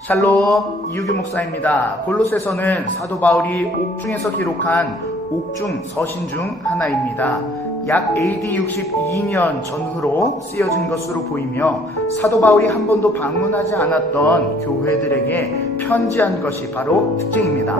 샬롬 이유규 목사입니다. 골로새서는 사도 바울이 옥중에서 기록한 옥중 서신 중 하나입니다. 약 AD 62년 전후로 쓰여진 것으로 보이며 사도 바울이 한 번도 방문하지 않았던 교회들에게 편지한 것이 바로 특징입니다.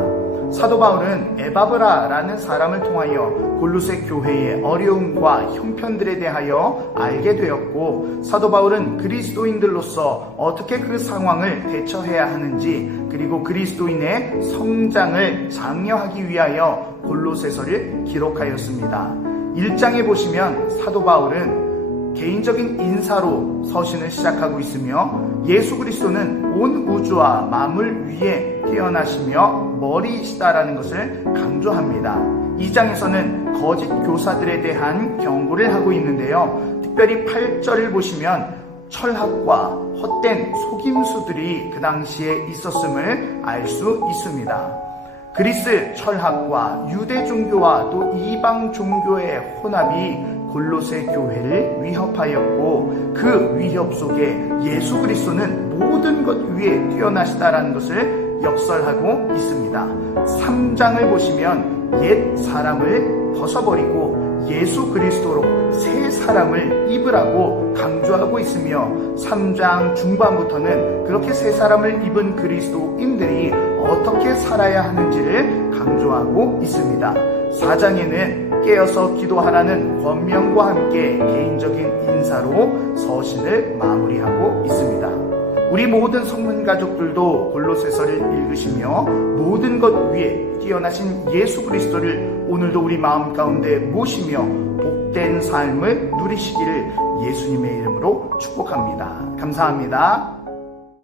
사도 바울은 에바브라라는 사람을 통하여 골로새 교회의 어려움과 형편들에 대하여 알게 되었고 사도 바울은 그리스도인들로서 어떻게 그 상황을 대처해야 하는지 그리고 그리스도인의 성장을 장려하기 위하여 골로새서를 기록하였습니다. 1장에 보시면 사도 바울은 개인적인 인사로 서신을 시작하고 있으며 예수 그리스도는 온 우주와 만물 위에 태어나시며 머리이시다라는 것을 강조합니다. 2장에서는 거짓 교사들에 대한 경고를 하고 있는데요. 특별히 8절을 보시면 철학과 헛된 속임수들이 그 당시에 있었음을 알 수 있습니다. 그리스 철학과 유대 종교와 또 이방 종교의 혼합이 골로새 교회를 위협하였고 그 위협 속에 예수 그리스도는 모든 것 위에 뛰어나시다라는 것을 역설하고 있습니다. 3장을 보시면 옛 사람을 벗어버리고 예수 그리스도로 새 사람을 입으라고 강조하고 있으며 3장 중반부터는 그렇게 새 사람을 입은 그리스도인들이 어떻게 살아야 하는지를 강조하고 있습니다. 4장에는 깨어서 기도하라는 권명과 함께 개인적인 인사로 서신을 마무리하고 있습니다. 우리 모든 성문 가족들도 골로새서를 읽으시며 모든 것 위에 뛰어나신 예수 그리스도를 오늘도 우리 마음 가운데 모시며 복된 삶을 누리시기를 예수님의 이름으로 축복합니다. 감사합니다.